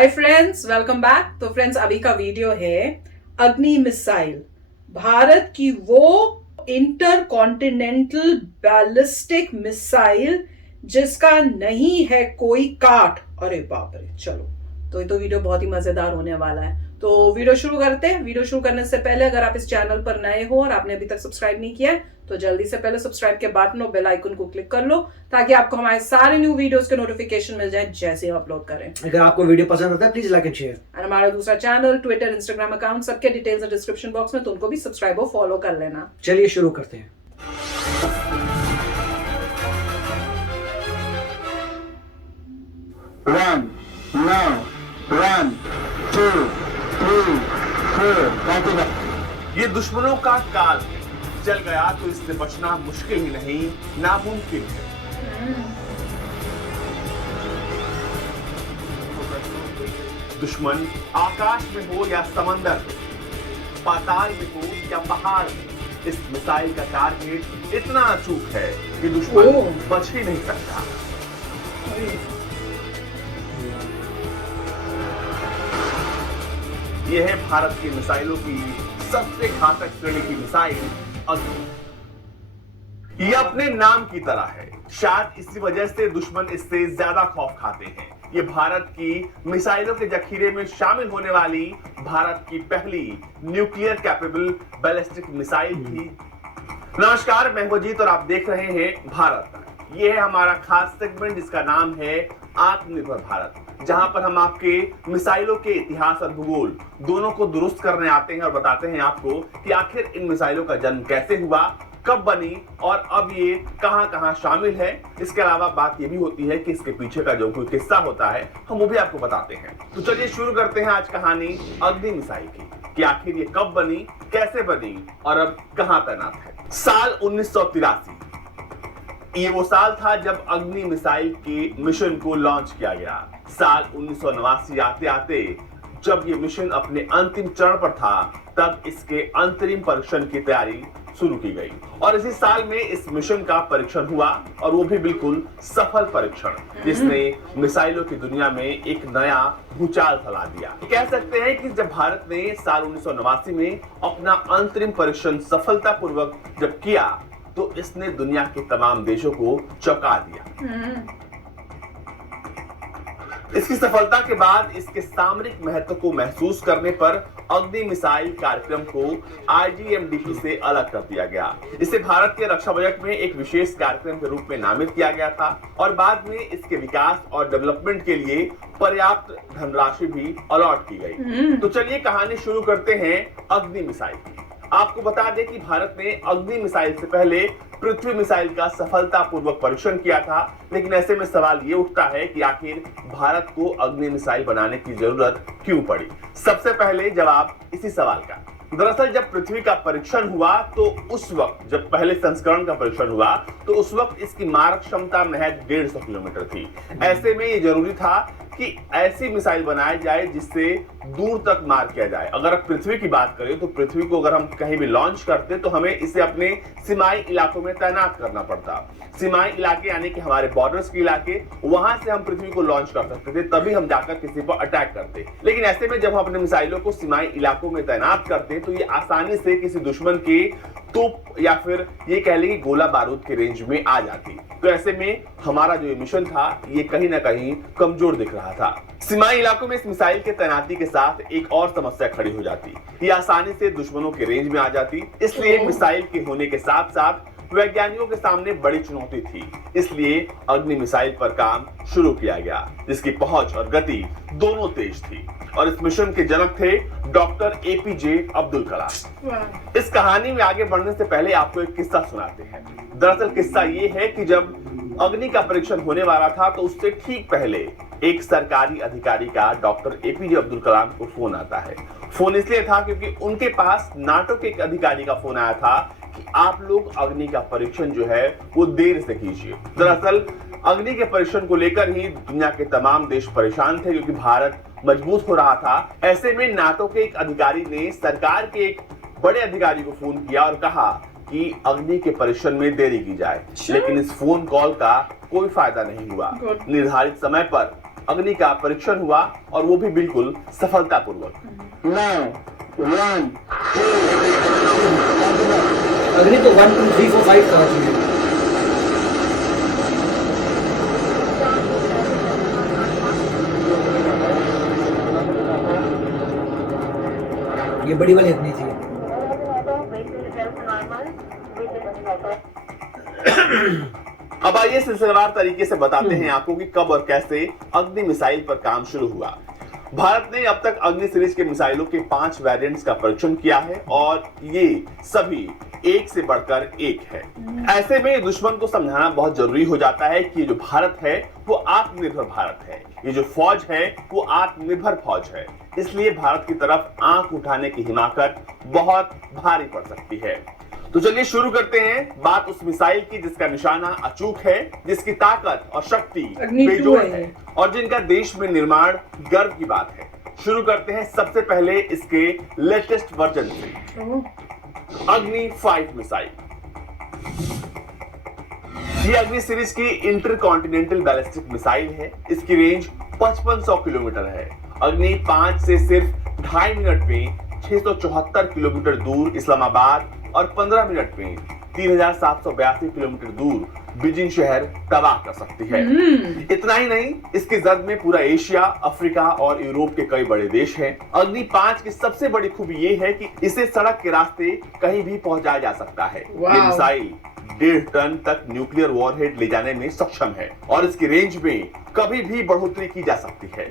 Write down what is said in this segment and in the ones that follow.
Hi friends, welcome back. तो friends, अभी का वीडियो है अग्नि मिसाइल, भारत की वो इंटर कॉन्टिनेंटल बैलिस्टिक मिसाइल जिसका नहीं है कोई काट। अरे बाप रे, चलो तो ये तो वीडियो बहुत ही मजेदार होने वाला है। तो वीडियो शुरू करते हैं। वीडियो शुरू करने से पहले अगर आप इस चैनल पर नए हो और आपने अभी तक सब्सक्राइब नहीं किया है तो जल्दी से पहले सब्सक्राइब के बटन और बेल आइकन को क्लिक कर लो ताकि आपको हमारे सारे न्यू वीडियोस के नोटिफिकेशन मिल जाए जैसे हम अपलोड करें। अगर आपको वीडियो पसंद आता है प्लीज लाइक एंड शेयर। और हमारा दूसरा चैनल, ट्विटर, इंस्टाग्राम अकाउंट सबके डिटेल्स है डिस्क्रिप्शन बॉक्स में, तो उनको भी सब्सक्राइब और फॉलो कर लेना। चलिए शुरू करते हैं। One, now, 1, 2, 3, 4, continue. ये दुश्मनों का काल है, चल गया तो इससे बचना मुश्किल ही नहीं नामुमकिन है। दुश्मन आकाश में हो या समंदर में, पाताल में हो या पहाड़ में, इस मिसाइल का टारगेट इतना अचूक है कि दुश्मन बच ही नहीं सकता। यह है भारत की मिसाइलों की सबसे घातक श्रेणी की मिसाइल अग्नि। यह अपने नाम की तरह है, शायद इसी वजह से दुश्मन इससे ज्यादा खौफ खाते हैं। यह भारत की मिसाइलों के जखीरे में शामिल होने वाली भारत की पहली न्यूक्लियर कैपेबल बैलिस्टिक मिसाइल थी। नमस्कार, मैं अजीत और आप देख रहे हैं भारत। यह है हमारा खास सेगमेंट जिसका नाम है आत्मनिर्भर भारत, जहां पर हम आपके मिसाइलों के इतिहास और भूगोल दोनों को दुरुस्त करने आते हैं और बताते हैं आपको कि आखिर इन मिसाइलों का जन्म कैसे हुआ, कब बनी और अब ये कहां-कहां शामिल है। इसके अलावा बात ये भी होती है कि इसके पीछे का जो कोई किस्सा होता है हम वो भी आपको बताते हैं। तो चलिए शुरू करते हैं आज कहानी अग्नि मिसाइल की कि आखिर ये कब बनी, कैसे बनी और अब कहां तैनात है। साल 1983 ये वो साल था जब अग्नि मिसाइल के मिशन को लॉन्च किया गया। साल 1989 आते आते जब ये मिशन अपने अंतिम चरण पर था तब इसके अंतरिम परीक्षण की तैयारी शुरू की गई और इसी साल में इस मिशन का परीक्षण हुआ और वो भी बिल्कुल सफल परीक्षण, जिसने मिसाइलों की दुनिया में एक नया भूचाल फैला दिया। कह सकते हैं कि जब भारत ने साल 1989 में अपना अंतरिम परीक्षण सफलतापूर्वक जब किया तो इसने दुनिया के तमाम देशों को चौंका दिया। इसकी सफलता के बाद इसके सामरिक महत्व को महसूस करने पर अग्नि मिसाइल कार्यक्रम को IGMDP से अलग कर दिया गया। इसे भारत के रक्षा बजट में एक विशेष कार्यक्रम के रूप में नामित किया गया था और बाद में इसके विकास और डेवलपमेंट के लिए पर्याप्त धनराशि भी अलॉट की गई। तो चलिए कहानी शुरू करते हैं अग्नि मिसाइल की। आपको बता दें कि भारत ने अग्नि मिसाइल से पहले पृथ्वी मिसाइल का सफलतापूर्वक परीक्षण किया था, लेकिन ऐसे में सवाल ये उठता है कि आखिर भारत को अग्नि मिसाइल बनाने की जरूरत क्यों पड़ी। सबसे पहले जवाब इसी सवाल का। दरअसल जब पृथ्वी का परीक्षण हुआ तो उस वक्त, जब पहले संस्करण का परीक्षण हुआ तो उस वक्त इसकी मारक क्षमता महज 150 किलोमीटर थी। ऐसे में ये जरूरी था कि ऐसी मिसाइल बनाई जाए जिससे दूर तक मार किया जाए। अगर आप पृथ्वी की बात करें तो पृथ्वी को अगर हम कहीं भी लॉन्च करते तो हमें इसे अपने सीमाई इलाकों में तैनात करना पड़ता। सीमाई इलाके यानी कि हमारे बॉर्डर्स के इलाके, वहां से हम पृथ्वी को लॉन्च कर सकते थे, तभी हम जाकर किसी पर अटैक करते। लेकिन ऐसे में जब हम अपने मिसाइलों को सीमाई इलाकों में तैनात करते तो ये आसानी से किसी दुश्मन के तोप या फिर ये कह लें गोला बारूद के रेंज में आ जाती। तो ऐसे में हमारा जो मिशन था ये कहीं ना कहीं कमजोर दिख रहा था। सीमाई इलाकों में इस मिसाइल के तैनाती के साथ एक और समस्या खड़ी हो जाती, ये आसानी से दुश्मनों के रेंज में आ जाती। इसलिए मिसाइल के होने के साथ साथ वैज्ञानिकों के सामने बड़ी चुनौती थी, इसलिए अग्नि मिसाइल पर काम शुरू किया गया जिसकी पहुंच और गति दोनों तेज थी और इस मिशन के जनक थे डॉक्टर APJ अब्दुल कलाम। इस कहानी में आगे बढ़ने से पहले आपको एक किस्सा सुनाते हैं। दरअसल किस्सा ये है कि जब अग्नि का परीक्षण होने वाला था तो उससे ठीक पहले एक सरकारी अधिकारी का डॉक्टर APJ अब्दुल कलाम को फोन आता है। फोन इसलिए था क्योंकि उनके पास नाटो के एक अधिकारी का फोन आया था कि आप लोग अग्नि का परीक्षण जो है वो देर से कीजिए। दरअसल अग्नि के परीक्षण को लेकर ही दुनिया के तमाम देश परेशान थे क्योंकि भारत मजबूत हो रहा था। ऐसे में नाटो के एक अधिकारी ने सरकार के एक बड़े अधिकारी को फोन किया और कहा कि अग्नि के परीक्षण में देरी की जाए, लेकिन इस फोन कॉल का कोई फायदा नहीं हुआ। निर्धारित समय पर अग्नि का परीक्षण हुआ और वो भी बिल्कुल सफलतापूर्वक। Now, 1, 2, अग्नि तो 1 2 3 4 5 कहा चुके हैं। ये बड़ी वाली अग्नि थी। अब आइए सिलसिलेवार तरीके से बताते हैं आपको कि कब और कैसे अग्नि मिसाइल पर काम शुरू हुआ। भारत ने अब तक अग्नि सीरीज के मिसाइलों के 5 वेरिएंट्स का परीक्षण किया है और ये सभी एक से बढ़कर एक है। ऐसे में दुश्मन को समझाना बहुत जरूरी हो जाता है कि जो भारत है वो आत्मनिर्भर भारत है, ये जो फौज है वो आत्मनिर्भर फौज है। इसलिए भारत की तरफ आंख उठाने की हिमाकत बहुत भारी पड़ सकती है। तो चलिए शुरू करते हैं बात उस मिसाइल की जिसका निशाना अचूक है, जिसकी ताकत और शक्ति बेजोड़ है और जिनका देश में निर्माण गर्व की बात है। शुरू करते हैं सबसे पहले इसके लेटेस्ट वर्जन से, अग्नि 5 मिसाइल। ये अग्नि सीरीज की इंटरकॉन्टिनेंटल बैलिस्टिक मिसाइल है। इसकी रेंज 5500 किलोमीटर है। अग्नि 5 से सिर्फ 2.5 मिनट में 674 किलोमीटर दूर इस्लामाबाद और 15 मिनट में 3782 किलोमीटर दूर बीजिंग शहर तबाह कर सकती है। इतना ही नहीं, इसकी जद में पूरा एशिया, अफ्रीका और यूरोप के कई बड़े देश हैं। अग्नि 5 की सबसे बड़ी खूबी ये है कि इसे सड़क के रास्ते कहीं भी पहुंचाया जा सकता है। ये मिसाइल 1.5 टन तक न्यूक्लियर वॉरहेड ले जाने में सक्षम है और इसकी रेंज में कभी भी बढ़ोतरी की जा सकती है।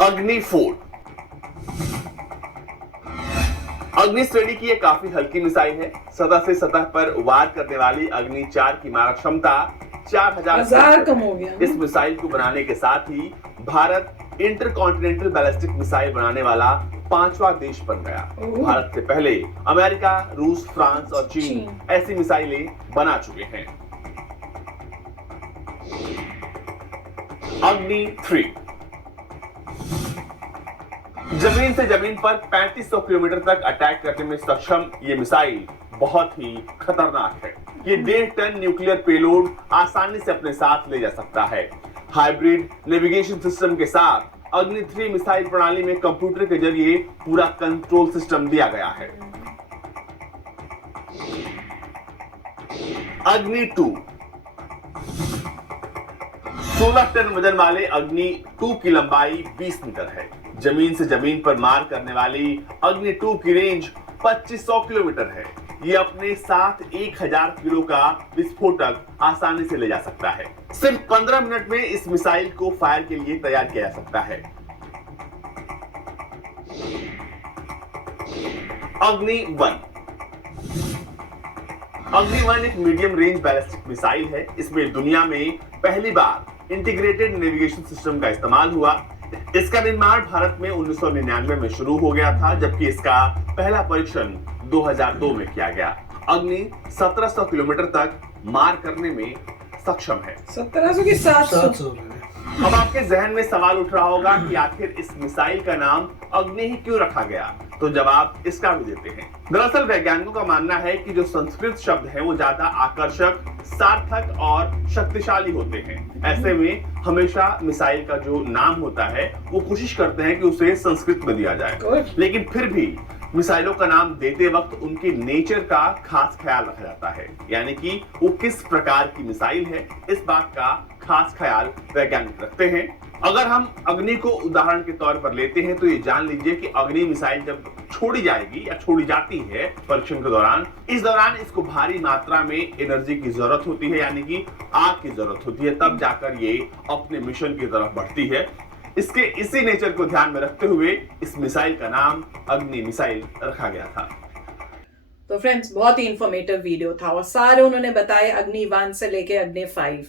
अग्नि 4। अग्नि श्रेणी की यह काफी हल्की मिसाइल है। सतह से सतह पर वार करने वाली अग्नि 4 की मारक क्षमता 4000 कम हो गया। इस मिसाइल को बनाने के साथ ही भारत इंटरकॉन्टिनेंटल बैलिस्टिक मिसाइल बनाने वाला 5वां देश बन गया। भारत से पहले अमेरिका, रूस, फ्रांस और चीन ऐसी मिसाइलें बना चुके हैं। अग्नि 3। जमीन से जमीन पर 3500 किलोमीटर तक अटैक करने में सक्षम ये मिसाइल बहुत ही खतरनाक है। ये 1.5 टन न्यूक्लियर पेलोड आसानी से अपने साथ ले जा सकता है। हाइब्रिड नेविगेशन सिस्टम के साथ अग्नि 3 मिसाइल प्रणाली में कंप्यूटर के जरिए पूरा कंट्रोल सिस्टम दिया गया है। अग्नि 2। 16 टन वजन वाले अग्नि 2 की लंबाई 20 मीटर है। जमीन से जमीन पर मार करने वाली अग्नि 2 की रेंज 2500 किलोमीटर है। ये अपने साथ 1000 किलो का विस्फोटक आसानी से ले जा सकता है। सिर्फ 15 मिनट में इस मिसाइल को फायर के लिए तैयार किया जा सकता है। अग्नि 1। अग्नि 1 एक मीडियम रेंज बैलिस्टिक मिसाइल है। इसमें दुनिया में पहली बार इंटीग्रेटेड नेविगेशन सिस्टम का इस्तेमाल हुआ। इसका निर्माण भारत में 1999 में शुरू हो गया था, जबकि इसका पहला परीक्षण 2002 में किया गया। अग्नि 1700 किलोमीटर तक मार करने में सक्षम है। 1700 की 700। अब आपके जहन में सवाल उठ रहा होगा कि आखिर इस मिसाइल का नाम अग्नि ही क्यों रखा गया, तो जवाब इसका भी देते हैं। दरअसल वैज्ञानिकों का मानना है कि जो संस्कृत शब्द है वो ज्यादा आकर्षक, सार्थक और शक्तिशाली होते हैं। ऐसे में हमेशा मिसाइल का जो नाम होता है वो कोशिश करते हैं कि उसे संस्कृत में दिया जाए, लेकिन फिर भी मिसाइलों का नाम देते वक्त उनके नेचर का खास ख्याल रखा जाता है, यानी कि वो किस प्रकार की मिसाइल है इस बात का खास ख्याल वैज्ञानिक रखते हैं। अगर हम अग्नि को उदाहरण के तौर पर लेते हैं तो ये जान लीजिए कि अग्नि मिसाइल जब छोड़ी जाएगी या छोड़ी जाती है परीक्षण के दौरान, इस दौरान इसको भारी मात्रा में एनर्जी की जरूरत होती है, यानी कि आग की जरूरत होती है, तब जाकर ये अपने मिशन की तरफ बढ़ती है। इसके इसी नेचर को ध्यान में रखते हुए इस मिसाइल का नाम अग्नि मिसाइल रखा गया था। तो फ्रेंड्स, बहुत ही इंफॉर्मेटिव वीडियो था और सारे उन्होंने बताए अग्नि 1 से लेके अग्नि 5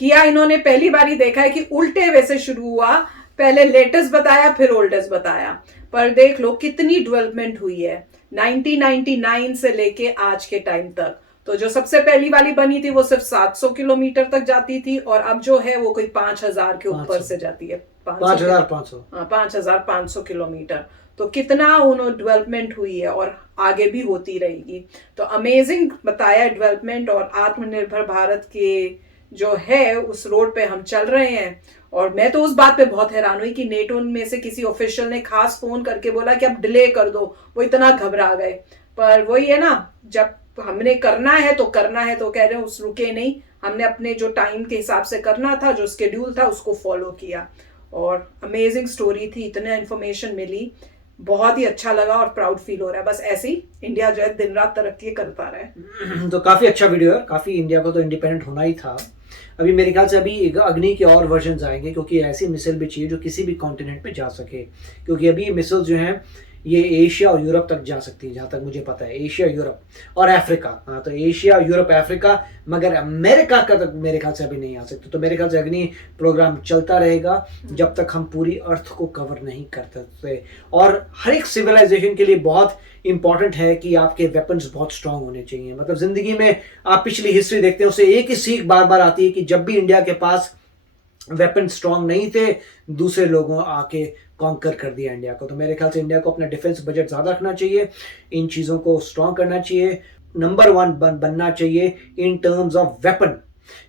किया। इन्होंने पहली बार ही देखा है कि उल्टे वैसे शुरू हुआ, पहले लेटेस्ट बताया फिर ओल्डेस्ट बताया, पर देख लो कितनी डेवलपमेंट हुई है 1999 से लेके आज के टाइम तक। तो जो सबसे पहली वाली बनी थी वो सिर्फ 700 किलोमीटर तक जाती थी और अब जो है वो कोई 5000 के ऊपर से जाती है, 5500 किलोमीटर। तो कितना उन्होंने डेवलपमेंट हुई है और आगे भी होती रहेगी। तो अमेजिंग बताया डेवलपमेंट और आत्मनिर्भर भारत के जो है उस रोड पे हम चल रहे हैं। और मैं तो उस बात पे बहुत हैरान हुई कि नेटो में से किसी ऑफिशियल ने खास फोन करके बोला कि अब डिले कर दो, वो इतना घबरा गए। पर वही है ना, जब हमने करना है तो करना है, तो कह रहे हैं उस रुके नहीं, हमने अपने जो टाइम के हिसाब से करना था, जो स्केड्यूल था उसको फॉलो किया। और अमेजिंग स्टोरी थी, इतना इन्फॉर्मेशन मिली, बहुत ही अच्छा लगा और प्राउड फील हो रहा है। बस ऐसे ही इंडिया जो है दिन रात तरक्की करता रहे। तो काफी अच्छा वीडियो है, काफी इंडिया को तो इंडिपेंडेंट होना ही था। अभी मेरे ख्याल से अभी अग्नि के और वर्जन आएंगे, क्योंकि ऐसी मिसाइल भी चाहिए जो किसी भी कॉन्टिनेंट पे जा सके, क्योंकि अभी ये मिसाइल जो हैं ये एशिया और यूरोप तक जा सकती है, जहाँ तक मुझे पता है, एशिया, यूरोप और अफ्रीका। हाँ, तो एशिया, यूरोप, अफ्रीका, मगर अमेरिका का तक मेरे ख्याल से अभी नहीं आ सकते। तो मेरे ख्याल से अग्नि प्रोग्राम चलता रहेगा जब तक हम पूरी अर्थ को कवर नहीं करते। और हर एक सिविलाइजेशन के लिए बहुत इंपॉर्टेंट है कि आपके वेपन्स बहुत स्ट्रांग होने चाहिए। मतलब जिंदगी में आप पिछली हिस्ट्री देखते हैं, उससे एक ही सीख बार बार आती है कि जब भी इंडिया के पास वेपन स्ट्रांग नहीं थे, दूसरे लोगों आके कॉन्कर कर दिया इंडिया को। तो मेरे ख्याल से इंडिया को अपना डिफेंस बजट ज्यादा रखना चाहिए, इन चीजों को स्ट्रांग करना चाहिए, नंबर 1 बनना चाहिए इन टर्म्स ऑफ वेपन।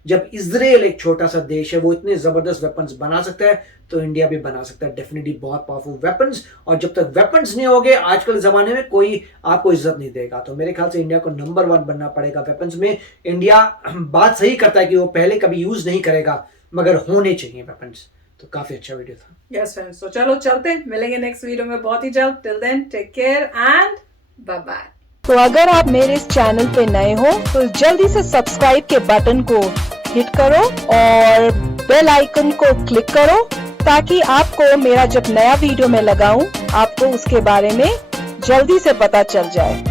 जब इजराइल एक छोटा सा देश है, वो इतने जबरदस्त वेपन्स बना सकता है, तो इंडिया भी बना सकता है डेफिनेटली बहुत पावरफुल वेपन्स। और जब तक वेपन्स नहीं होंगे आजकल जमाने में, कोई आपको इज्जत नहीं देगा। तो मेरे ख्याल से इंडिया को नंबर 1 बनना पड़ेगा वेपन्स में। इंडिया बात सही करता है कि वो पहले कभी यूज नहीं करेगा, मगर होने चाहिए वेपन्स। तो काफी अच्छा वीडियो था। यस फ्रेंड्स, तो चलो चलते हैं, मिलेंगे नेक्स्ट वीडियो में बहुत ही जल्द। Till then take care and bye bye. तो अगर आप मेरे इस चैनल पे नए हो तो जल्दी से सब्सक्राइब के बटन को हिट करो और बेल आइकन को क्लिक करो, ताकि आपको मेरा जब नया वीडियो मैं लगाऊं आपको उसके बारे में जल्दी से पता चल जाए।